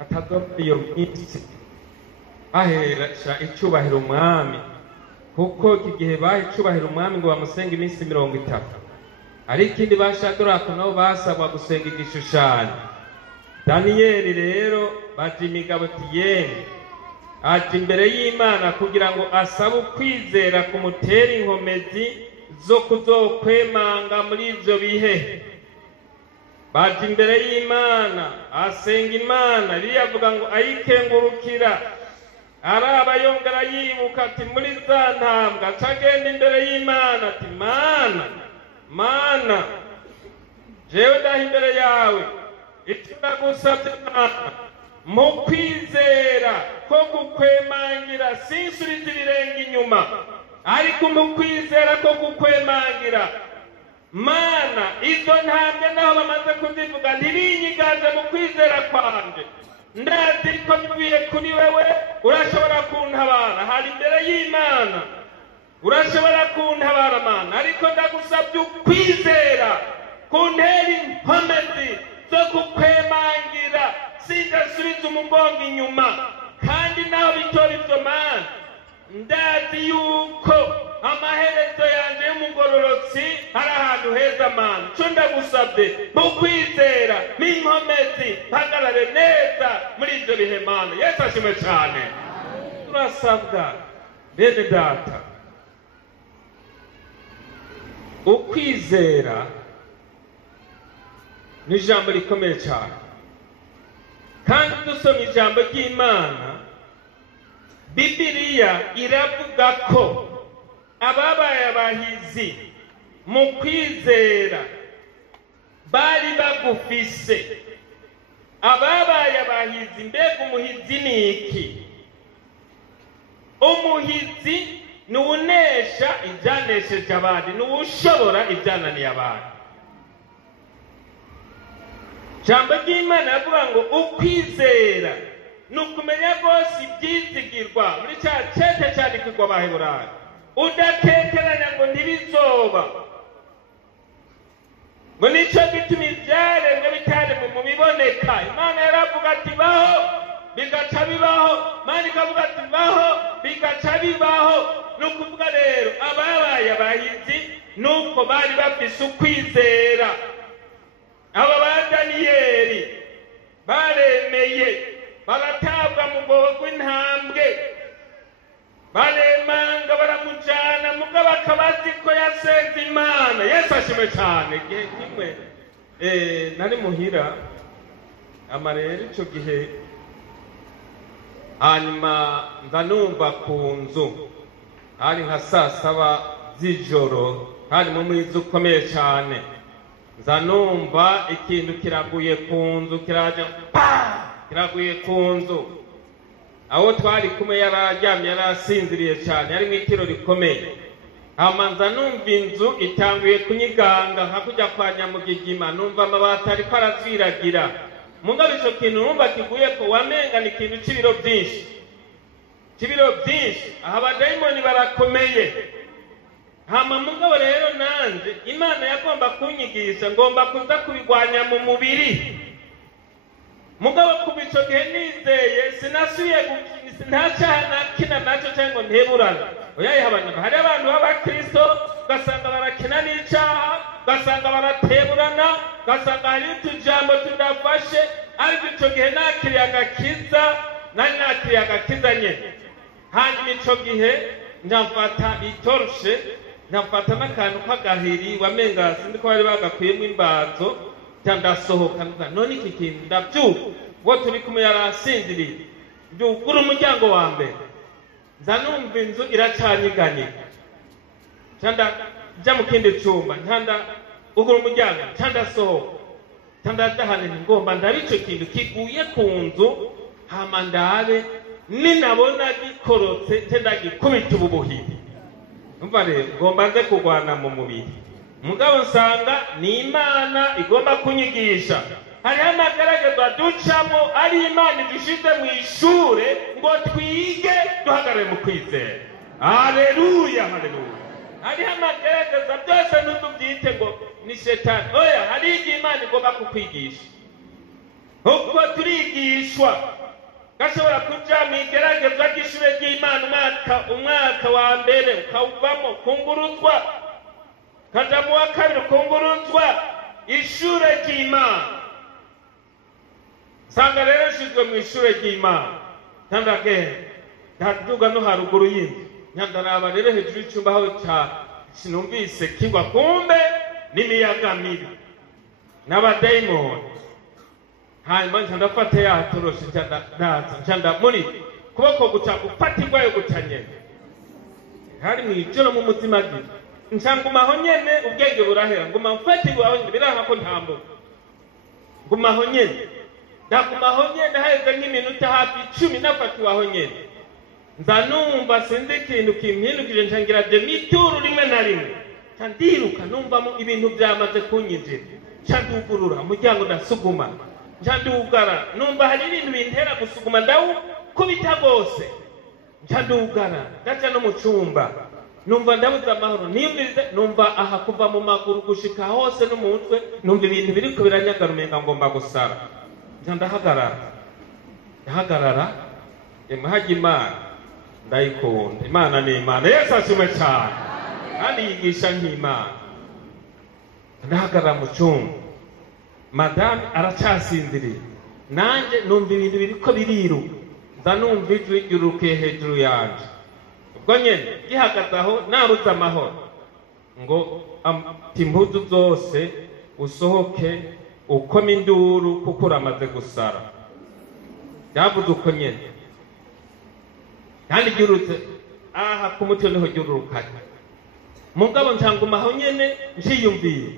atagomba iyo minsi ahesha icubahiro umwami, kuko iki gihe baha icubahiro umwami ngo bamusenge iminsi 30, ariko ikindi bashadurako nabo basabwa gusenga igishushanyo. Daniyeli rero baje imigabo tiyeni aje imbere y'Imana kugira ngo asabe ukwizera kumutera inkomezi zo kuzokwemanga muri ivyo bihe. Baje imbere y'Imana asenga Imana, biyavuga ngo ayikengurukira araba yongera yibuka ati muri za ntambwe acagenda imbere y'Imana ati Mana jewe ndaha imbere yawe icyo ndagusabye Mana mu kwizera ko gukwemangira sinsubiza ibirenge inyuma, ariko mu kwizera ko gukwemangira Mana izo ntambwe naho bamaze kuzivuga ntibinyiganze mu kwizera kwanje. Ndazi ko bivuye kuri wewe urashobora kuntabara. Hari imbere y'Imana urashobora kuntabara Mana, ariko ndagusabye ukwizera kuntera inkomezi zo kukwemangira singasubiza umugongo inyuma. Kandi naho bitora ivyo Mana ndazi yuko amaherezo yanje y'umugororotsi hari ahantu heza Mana. Co ndagusabye mu kwizera n'inkomezi mpagarare neza muri ivyo bihe Mana. Yesu ashimwe cyane. Turasabwa bene data ukwizera ni ijambo rikomeye cyane, kandi dusoma ijambo ry'Imana Bibiliya iravuga ko ababaye abahizi mu kwizera bari bagufise. Ababaye abahizi, mbega umuhizi ni iki? umuhizi ni uwunesha ibyanesheje abandi, ni uwushobora ibyananiye abandi. Ijambo ry'Imana yavuga ngo ukwizera ni ukumenya rwose ibyizigirwa muri cya cete cyandikirwa Abaheburayo, udatekeranya ngo ntibizoba. Ngo nicyo gituma ibyaremwe bitaremwe mu biboneka. Imana yaravuga ati baho, bigaca bibaho. Imana ikavuga ati baho, bigaca bibaho. Ni ukuvuga rero ababaye abahizi nuko bari bafise ukwizera. Aba ba Daniyeli baremeye, baratabwa mu bwobo bw'intambwe, baremanga baramujana, mugabo akaba azi ko yasenze Imana. Yesu ashimwe cyane. Igihe kimwe nari muhira amarero icyo gihe, hanyuma nza numva ku nzu hari nka 7:00 z'ijoro, hari mu mwiza ukomeye cyane. Nza numva ikintu kiraguye ku nzu, kiraje kiraguye ku nzu. Aho twari kumwe yararyamye, yarasinziriye cyane, yari mu itiro rikomeye. Hama nza numva inzu itanguye kunyiganga nka kujya kwa Nyamugigima, numva amabati ariko arazwiragira. Mugabo icyo kintu numva kiguye ko wamenga ni ikintu cy'ibiro byinshi, cy'ibiro byinshi. Aha abadayimoni barakomeye. Hama mugabo rero nanje Imana yagomba kunyigisha, ngomba kuza kubigwanya mu mubiri. Mugabo kuba icyo gihe nizeye, sinasubiye ntacyaha nakina nacyo cyangwa nteburana. Oya, hari abantu b'Abakristo ugasanga barakina n'icyaha, ugasanga barateburana, ugasanga hari utujambo tudafashe. Ariko icyo gihe nakiriye agakiza, nari nakiriye agakiza nyine. Hanyuma icyo gihe ndafata itoroshe, ndafata n'akantu k'agahiri wamenga sinzi ko bari bagakuyemo imbazo, ndasohoka none iki kintu ndabyuka. Uwo turi kumwe yarasinziriye, byugura umuryango wa mbere, nza numva inzu iracanyiganye. Cyanda jya mu kindi cyumba, cyanda ugura umuryango, cyanda sohoka, cyanda dahane. Ngomba ndabe icyo kintu kiguye ku nzu, hama ndabe ninabona gikorotse cyenda gikubita ububuhiri. Umva rero, ngomba nze kurwana mu mubiri. Mugabo nsanga ni Imana igomba kunyigisha. Hariho amagaragaza ducamo ari Imana idushize mu ishure ngo twige duhagarare mu kwizera. Haleluya, haleluya. Hariho amagaragaza byose ntubyite ngo ni Shetani. Oya, hari igihe Imana igomba kukwigisha. Ubwo turigishwa, gashobora kuja mu igerageza ry'ishure ry'Imana umwaka wa mbere ukawuvamo kunguruzwa, kaja mu wa kabiri kunguruzwa ishure ry'Imana. Sanga rero nshizwe mu ishure ry'Imana, ndagenda ndaduga no haruguru y'inzu, ndaraba rero hejuru y'icyumba aho sinumvise kigwa, kumbe n'imiyaga mibi n'abadayimoni. Hanyuma ndafata ya toroshe, ndaza muri kuboko guca gufatirwa yo guca nyene. Hari mu ijoro mu mutima gito, ncangumaho nyene, ubwenge burahera, nguma mfatirwa aho nyene, biranka ko ntambuka, ngumaho nyene, ndagumaho nyene. Haheze nk'iminota hafi 10 nafatiwe aho nyene. Nza numva sinzi ikintu kimpindukije, ncangira demituru rimwe na rimwe, ncandiruka numvamo ibintu byamaze kunyinjira. Ncandugurura umuryango, ndasuguma, ncandugara, numva hari ibintu bintera gusuguma, ndawukubita bose. Ncandugara ndaca no mu cyumba, numva ndabuze amahoro. Numva aha kuva mu maguru gushika hose no mu mutwe, numva ibintu biriko biranyagara, umenga ngomba gusara. Ndahagarara, hajya Imana ndayikunda. Imana ni Imana. Yesu ashimwe cyane, kandi yigisha nk'Imana. Ndahagarara mu cyumba, madame aracyasinziriye, nanjye numva ibintu biriko biriruka. Nza numva ijwi ryurukiye hejuru yanje. Ubwo nyene gihagaze aho nabuze amahoro, ngo impuzu zose usohoke ukoma induru kuko uramaze gusara. Yavuze uko nyene, kandi ryurutse aha ku mutwe niho ryurukanye. Mugabo ncangumaho nyene njiyumviye,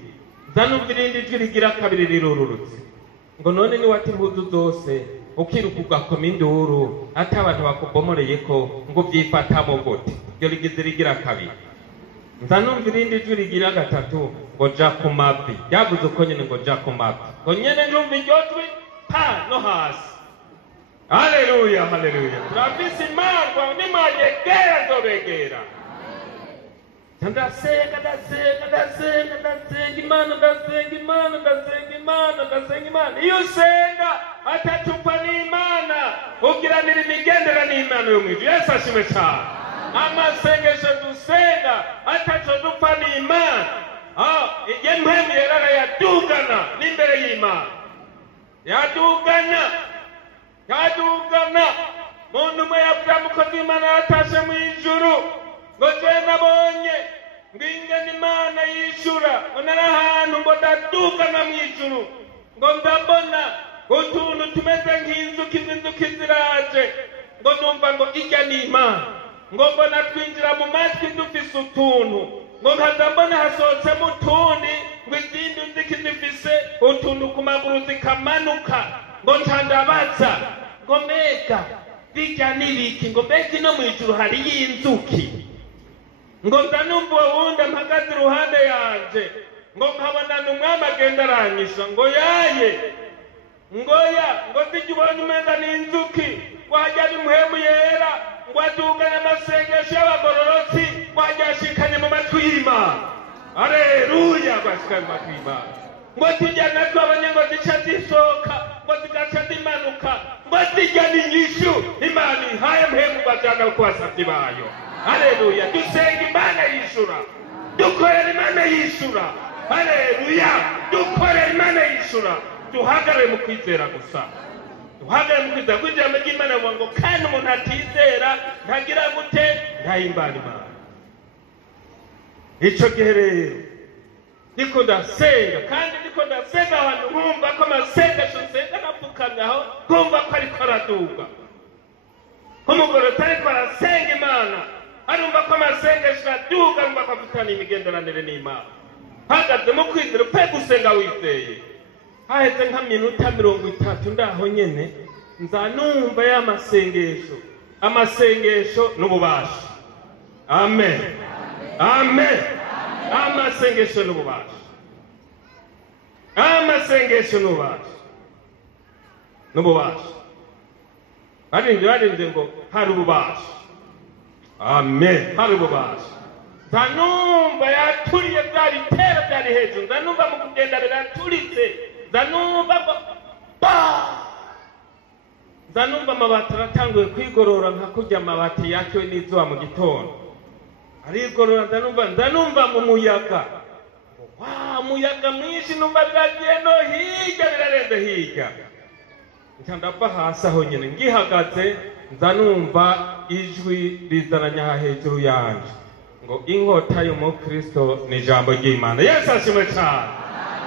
nza numva irindi jwi rigira kabiri rirururutse, ngo none ni wati impuzu zose ukiruka ugakoma induru ati abantu bakubomoreye ko ngo byifatamo gute. Iryo rigize rigira kabiri. Nza numva irindi jwi rigira gatatu ngo ja ku mavi. Yavuze uko nyene ngo ja ku mavi. Ngo nyene numva iryo jwi pa no hasi. Haleluya, haleluya. Turafise Imana nimwayegera nzobegera. Ndasenga Imana. Iyo usenga atatupa n'Imana ugiranira imigendera n'Imana yo mw'ijuru. Yesu ashimwe cyane. Amasengesho dusenga ataco dupfa n'Imana. Impemu yerara yadugana n'imbere y'Imana. Yadugana. Muntu umwe yavuga mukozi w'Imana yatashe mw'ijuru ngo je nabonye ngingene Imana yishura ngo nari ahantu ngo ndadugana mw'ijuru ngo ndabona utuntu tumeze nk'inzuki ziraje ngo numva ngo irya ni Imana ngo mbona twinjira mu matwi dufise utuntu ngo nkaza mbona hasohotsemo utundi ngo izindi nzuki zifise utuntu ku maguru zikamanuka ngo ntandabaza ngo mbega birya n'ibiki ngo mbega ino mw'ijuru hariyo inzuki ngo ndanumva uwo wundi mpagaze iruhande yanje ngo nkabona n'umwami agenda aranyisha ngo yaye ngo zijya ubonye umenga n'inzuki ngo hajya bimuhemu yera ngo aduganye amasengesho y'abagororotsi ngo hajya ashikanye mu matwi y'Imana. Haleluya, bashikanye mu matwi y'Imana. Ngo tujya natwe abanye ngo zica zisohoka ngo zigaca zimanuka ngo zijya n'inyishu Imana ihaye muhemu bajana ku basavyi bayo. Haleluya, dusenga Imana yishura, dukorera Imana yishura. Haleluya, dukorera Imana yishura. Duhagarare mu kwizera gusa. Duhagarare mu kwizera kuko ijambo ry'Imana rivuga ngo kandi umuntu atizera ntagira gute ntahimbara Imana. Ico gihe rero ndiko ndasenga kandi ndiko ndasenga abantu nkumva ko amasengesho nsenga napfukamye aho nkumva ko ariko araduga. Umugore utariko arasenga Imana arumva ko amasengesho aduga arumva ko afitanye imigenderanire n'Imana. Hagaze mu kwizera upfe gusenga wizeye. Haheze nka minota 30 ndaho nyene nzanumva ya amasengesho n'ububasha. Amen. Amen. Amasengesho n'ububasha. Amasengesho n'ububasha. Barinze ngo hari ububasha. Amen. Hari ububasha. Nzanumva yaturiye bya bitero byari hejuru. Nzanumva mu kugenda biraturitse. Nzanumva amabati aratanguye kwigorora nka kurya amabati yakiwe n'izuba mu gitondo. Arigorora nzanumva mu muyaga. Muyaga mwinshi numva biragiye no hirya birarenze hirya. Ndava hasi aho nyene ngihagaze nzanumva ijwi rizananya aha hejuru yanje ngo inkota y'umukristo ni ijambo ry'Imana. Yesu ashimwe cyane.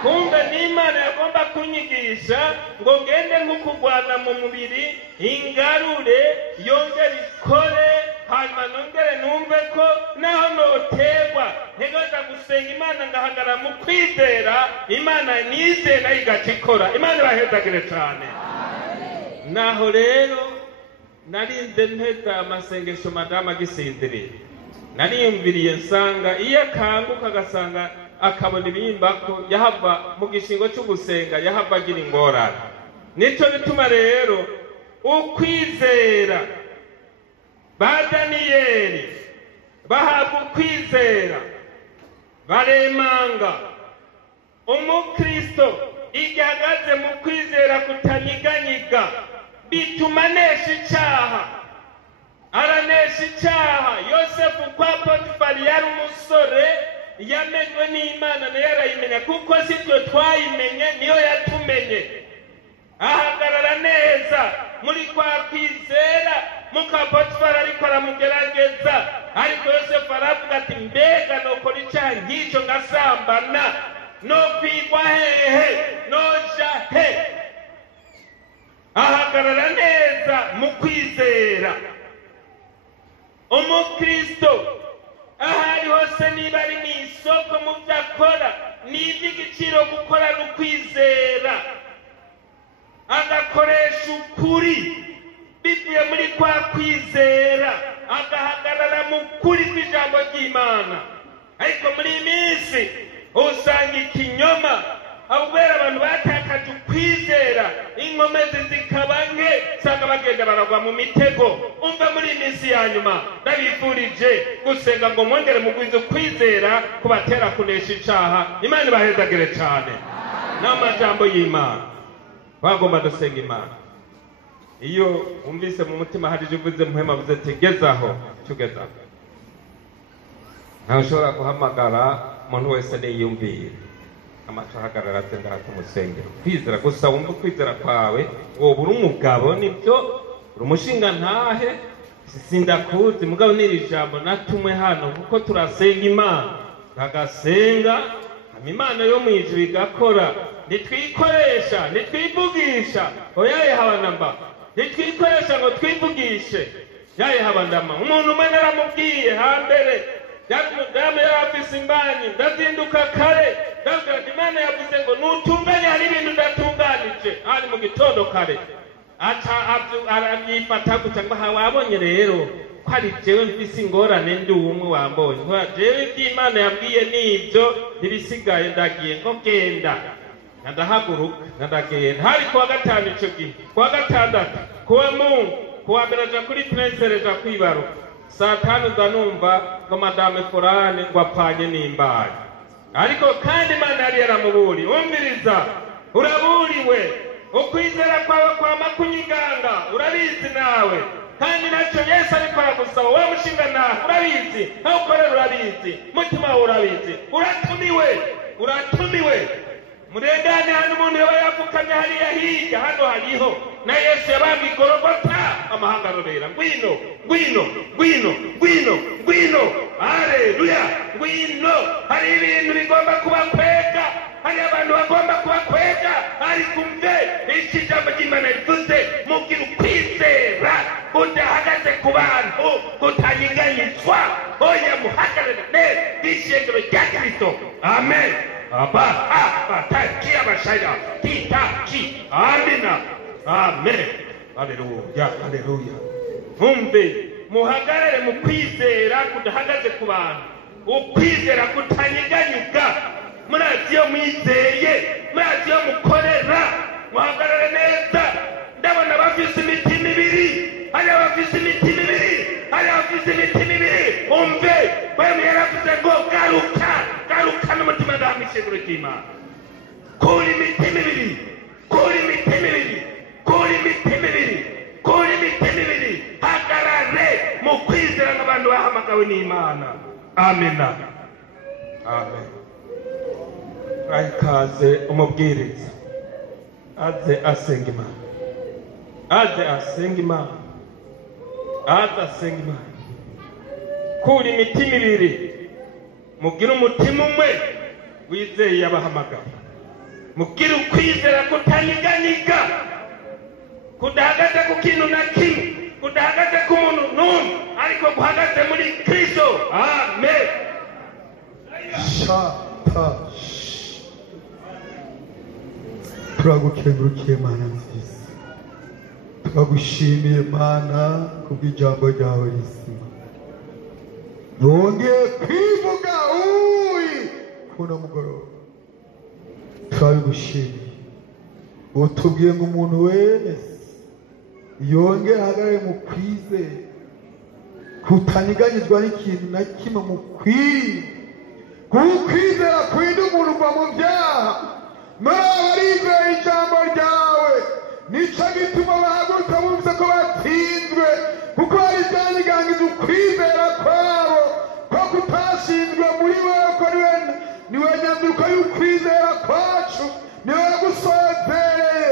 Kumbe n'Imana yagomba kunyigisha ngo ngende nk'ukugwana mu mubiri ingarure yongere ikore hanyuma nongere numve ko naho noterwa ntegereza gusenga Imana ngahagara mu kwizera Imana nizeye nayo igaca ikora. Imana irahezagire cyane. Naho rero narinze mpeza amasengesho madama gisinziriye. Nariyumviriye nsanga iyo akanguka agasanga akabona ibiyimbako yahava mu gishingo cy'ugusenga yahava agira ingorane. Nico bituma rero ukwizera ba Daniyeli bahabwa ukwizera baremanga. Umukristo igihagaze mu kwizera kutanyiganyiga bituma anesha icyaha. Aranesha icyaha. Yosefu kwa Potifari yari umusore yamenywe n'Imana nayo arayimenya kuko si twe twayimenye niyo yatumenye. Ahagarara neza muri kwa kwizera muka Potifari ariko aramugerageza ariko Yosefu aravuga ati mbega nokora icyaha nk'icyo ngasambana no kwigwa hehe noja he. Ahagarara neza mu kwizera. Umukristo ahari hose niba ari mu isoko mu byo akora ni iby'igiciro gukora no kwizera agakoresha ukuri kwizera agahagarara mu kuri kw'ijambo ry'Imana. Ariko muri iyi minsi usanga ikinyoma, abubera abantu batakaje ukwizera, inkomezi zikaba nke, usanga bagenda baragwa mu mitego. Umva muri iyi minsi ya nyuma ndabifurije gusenga ngo mwongere mugwize ukwizera kubatera kunesha icaha. Imana ibahezagire cyane n'amajambo y'Imana. Bagomba dusenga Imana. Iyo umvise mu mutima hari uvuze muhema vuze ati gezaho cyugezaho, ntawe ushobora guhamagara umuntu wese niyumvire amacahagarara atengara ku musengero. Kwizera gusa wumva kwizera kwawe wowe uri umugabo nibyo, uri umushinga ntahe sindakuzi mugabo n'iri jambo natumwe hano kuko turasenga Imana, tagasenga Imana yo mu ijuru igakora. Nitwikoresha nitwivugisha oyaye habanamba, nitwikoresha ngo twivugishe yaye habandama. Umuntu umwe naramubwiye hambere damu yarafise imbanyi, ndazinduka kare ndavuga ati Imana yavuze ngo nutunganye hari ibintu ndatunganije ari mu gitondo kare. Arabyifata gutya ngo wabonye rero ko ari jewe mfise ingorane ndi umwe wambonye ngo jewe iby'Imana yabwiye nibyo ntibisigaye ndagiye ngo genda. Ndahaguruka ndagenda. Hari kuwa gatanu ico gihe, kuwa gatandatu, kuwa Mungu, kuwa mbere aja kuri Princereja kwibaruka. Saa 5 zanumva ngo madame Forane ngo apanye n'imbaye. Ariko kandi Imana yari yaramuburi. Umviriza, uraburiwe. Ukwizera kwawe kwama kunyiganga, urabizi nawe. Kandi naco Yesu ariko aragusaba, wowe mushinga nawe urabizi, aho ukorera urabizi, mutima wawe urabizi, uratumiwe. Murengane hano umuntu yaba yapfukamye hariya hirya, hano hariho na Yesu yabambwe i Gologota. Amahanga arorera, ngwino, haleluya, ngwino. Hari ibintu bigomba kubakwega, hari abantu bagomba kubakwega. Ariko umve iki jambo ry'Imana rivuze, mugira ukwizera kudahagaze ku bantu, kutanyiganyizwa. Oya muhagarare ishengero rya Kristo. Amen. Takia bashaya titaki. Amina. Amen. Haleluya. Umve muhagarare mu kwizera kudahagaze ku bantu, ukwizera kutanyiganyuka. Murazi yo mwizeye, murazi yo mukorera, muhagarare neza. Ndabona bafise imitima ibiri, hari abafise imitima ibiri, hari abafise imitima ibiri. Umve bamwe yaravuze ngo garuka n'umutima ndamisheguro cy'Imana. Kuri imitima ibiri, hagarare mu kwizera n'abantu bahamagawe n'Imana. Amina. Amen. Ayikaze umubwiriza aze asenga Imana, kuri imitima ibiri, mugire umutima umwe wizeye abahamagawe, mugire ukwizera kutanyiganyiga, kudahagaze ku kintu na kimwe, kudahagaze ku muntu n'umwe, ariko guhagaze muri Kristo. Amen. Turagukengurukiye Mana nziza, turagushimiye Mana kubw'ijambo ryawe rizima. Nongeye kwivuga kuno mugoroba, turabigushimiye. Utubwiye ngo umuntu wese yongere ahagarare mu kwizera, kutanyiganyizwa n'ikintu na kimwe, mu kwizera kurinda umuntu uva mu byaha. Barizeye ijambo ryawe, nico gituma bahagurutse bumvise ko batsinzwe, kuko hari ibyanyiganyije ukwizera kwabo, ko kutashinzwe muri wewe, ko niwe nyanduruko y'ukwizera kwacu, niwe yagusozereye.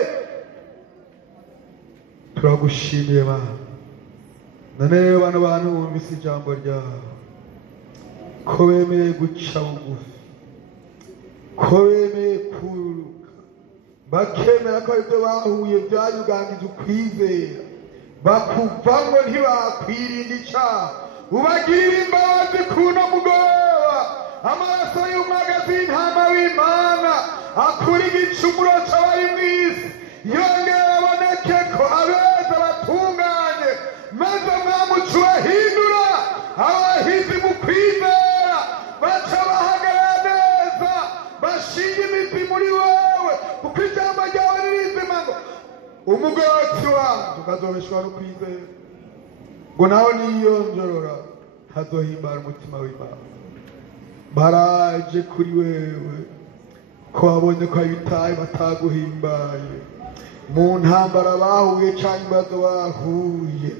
Turagushimiye Mana. None rero bano bantu bumvise ijambo ryawe, ko bemeye guca bugufi, ko bemeye kuruka, bakemera ko ibyo bahuye byanyugangije ukwizera, bakuvamo ntibakwirinda icyaha. Ubagirire imbabazi kuno mugoroba. Amaraso y'umwagazi w'intama w'Imana akura igicumuro cy'abari mu isi, yongera aboneke ko abeza batunganye, maze umugoti wacu ukazobeshwa no kwizera ngo naho niyonjorora ntazohimbara umutima w'Imana. Baraje kuri wewe ko babonye ko ibitaye bataguhimbaye mu ntambara bahuye cyangwa ibibazo bahuye.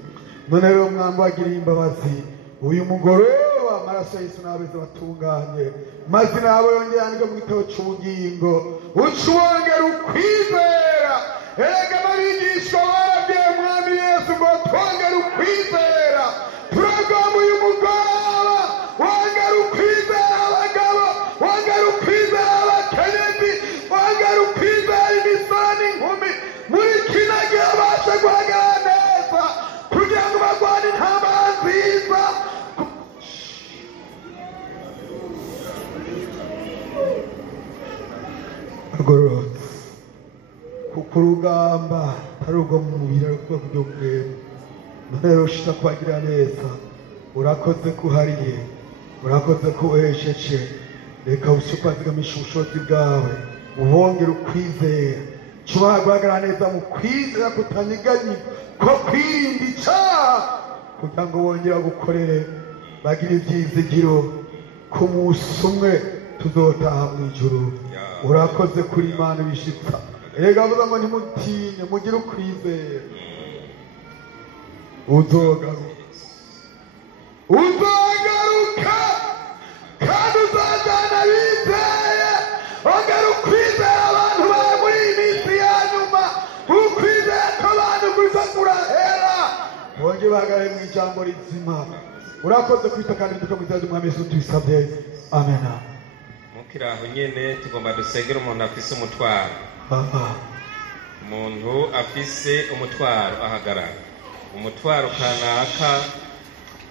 None rero mwami wagiriye imbabazi uyu mugoroba amaraso Yesu n'abeza batunganye maze nawe yongera yandike mu gitabo cy'ubugingo uca wongera ukwizera. Erega n'abigishwa barabwiye mwami Yesu ngo twongere ukwizera. Turagamba uyu mugoroba wongera ukwizera abagabo, wongera ukwizera abakenyezi, wongera ukwizera imisore n'inkumi muri kino gihe babashe guhagarara neza kugira ngo barwane intambara nziza. agororotse kuko urugamba atari urwo mu mubiri ariko urwo by'ubwenge. None rero ushaka kubagira neza, urakoze ko uhariye, urakoze ko uhesheje. Reka usuka zigamisha ubushobozi bwawe ubongera ukwizera. Cuba guhagarara neza mu kwizera kutanyeganye ko kwirinda icyaha kugira ngo wongera gukorere bagire ibyizigiro ku munsi umwe tuzotaha mu ijuru. Urakoze kuri Imana bishitsa. Erega avuga ngo ntimutinye mugire ukwizera. Uzogaruka kandi uzajyana bizeye. Ongera ukwizera abantu bawe muri iyi minsi ya nyuma. Ukwizera ko abantu kuza kurahera. Wongere bahagarare mu ijambo rizima. Urakoze kwita kandi duka mu izina ry'Umwami Yesu tubisabye. Amen. Mukiraho nyene tugomba dusengera umuntu afise umutwaro. Umuntu afise umutwaro ahagarara. Umutwaro kanaka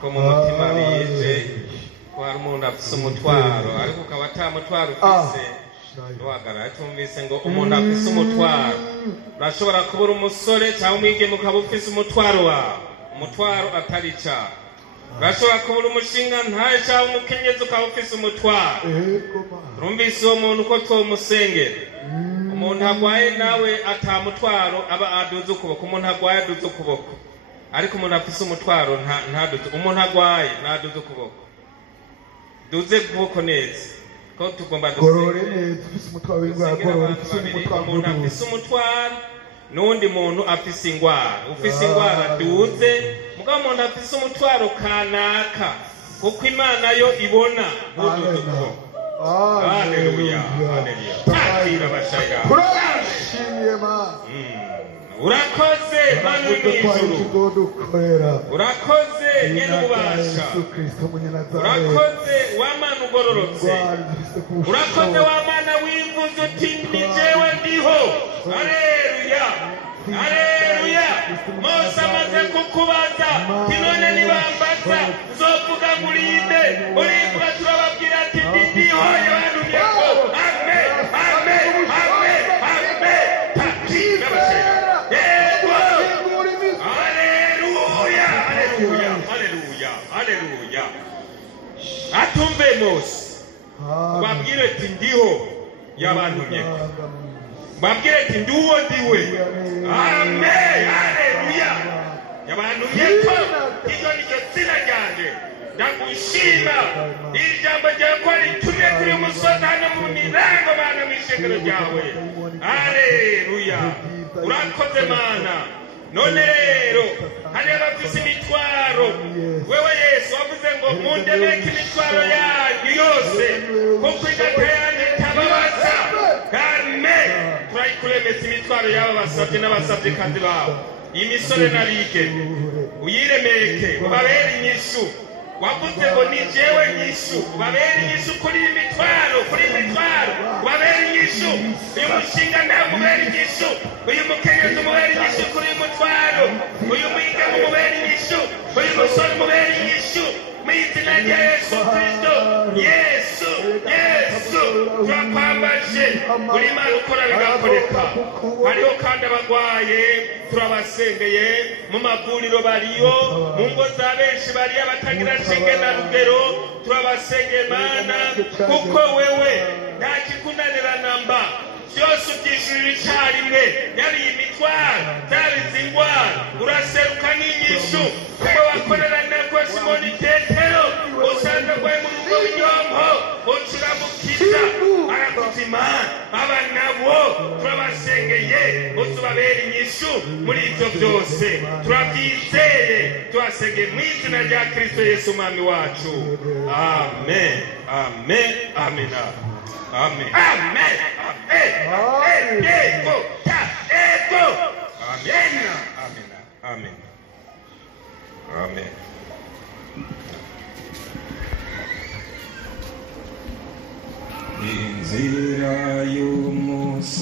ko mu mutima bije ko hari umuntu afise umutwaro ariko ukaba ata mutwaro ufise ntuhagarara. Tumvise ngo umuntu afise umutwaro. Urashobora kubura umusore cyangwa umwigeme ukaba ufise umutwaro wawe, umutwaro atari icyaha. Urashobora kubura umushinga ntaye cyangwa umukenyezi ukaba ufise umutwaro. Turumvise uwo muntu ko twomusengera. Umuntu agwaye nawe atamutwaro aba aduze ukuboko. Umuntu agwaye aduze ukuboko ariko umuntu afise umutwaro ntaduze. Umuntu agwaye ntaduze ukuboko. Duze ukuboko neza ko tugomba gorore neza ufise umutwaro w'ingwara. Gorore ufise umutwaro. Umuntu afise umutwaro n'undi muntu afise ingwara. Ufise ingwara duze mugabo umuntu afise umutwaro kanaka kuko Imana yo ibona uduze ukuboko. Haleluya, haleluya. Takira bashaya. Urashimiye Mana. Urakoze Mana w'ijuru. Urakoze nyene ububasha. Urakoze wa Mana ugororotse. Urakoze wa Mana wivuze uti ni jewe ndiho. Haleluya, haleluya. Mose amaze kukubaza tinone nibambaza nzovuga ngurinde. Urivuga turababwira ati ndiho yabantumyeko. Amen, amen, amen, amen. Takira bashaya. Haleluya, haleluya, haleluya, haleluya. Atumve Mose babwire ati ndiho yabantumyeko. Babwire ati nduwo ndiwe. Amen, haleluya. Yabantumyeko iryo niryo zina ryanje. Ndagushima iri jambo ryawe ko ritumye turi umusozi hano mu mirango Mana mw'ishengero ryawe. Haleluya. Urakoze Mana. None rero hari abafise imitwaro. Wewe Yesu wavuze ngo mundemeke imitwaro yanyu yose kuko idateyanye itababaza. Amen. Turayikuremesa imitwaro y'aba basabye n'abasabye bawe. Imisore n'abigeme uyiremeke ubabere inyishu. Wavuze ngo ni jewe nyishu. Ubabere inyishu kuri imitwaro, kuri imitwaro ubabere inyishu. Uyu mushinga nawe umubere inyishu. Uyu mukenyezi umubere inyishu kuri imitwaro. Uyu mwigeme umubere inyishu. Uyu musore umubere inyishu. Mu izina rya Yesu Kristo. Yesu, Yesu turakwambaje. Uri Imana ukora bigakoreka. Hariho kandi abagwaye turabasengeye mu mavuriro bariyo, mu ngo za benshi bariyo batagira shinge na rugero. Turabasengeye Mana kuko wewe nta kikunanira namba. byose ubyishyurira icyarimwe yariye imitwaro byarize indwara uraseruka n'inyishu kuko wakorerana kwa Simoni Petero usanze rwaye mu rugo w'inyombo ucuramukiza arakuzima aba nabo turabasengeye uzubabera inyishu muri ibyo byose turabyizeye tuhasengeye mu izina rya Kristo Yesu umwami wacu amen amen amen amen amen ego amen amen amen amen. Inzira y'umusaraba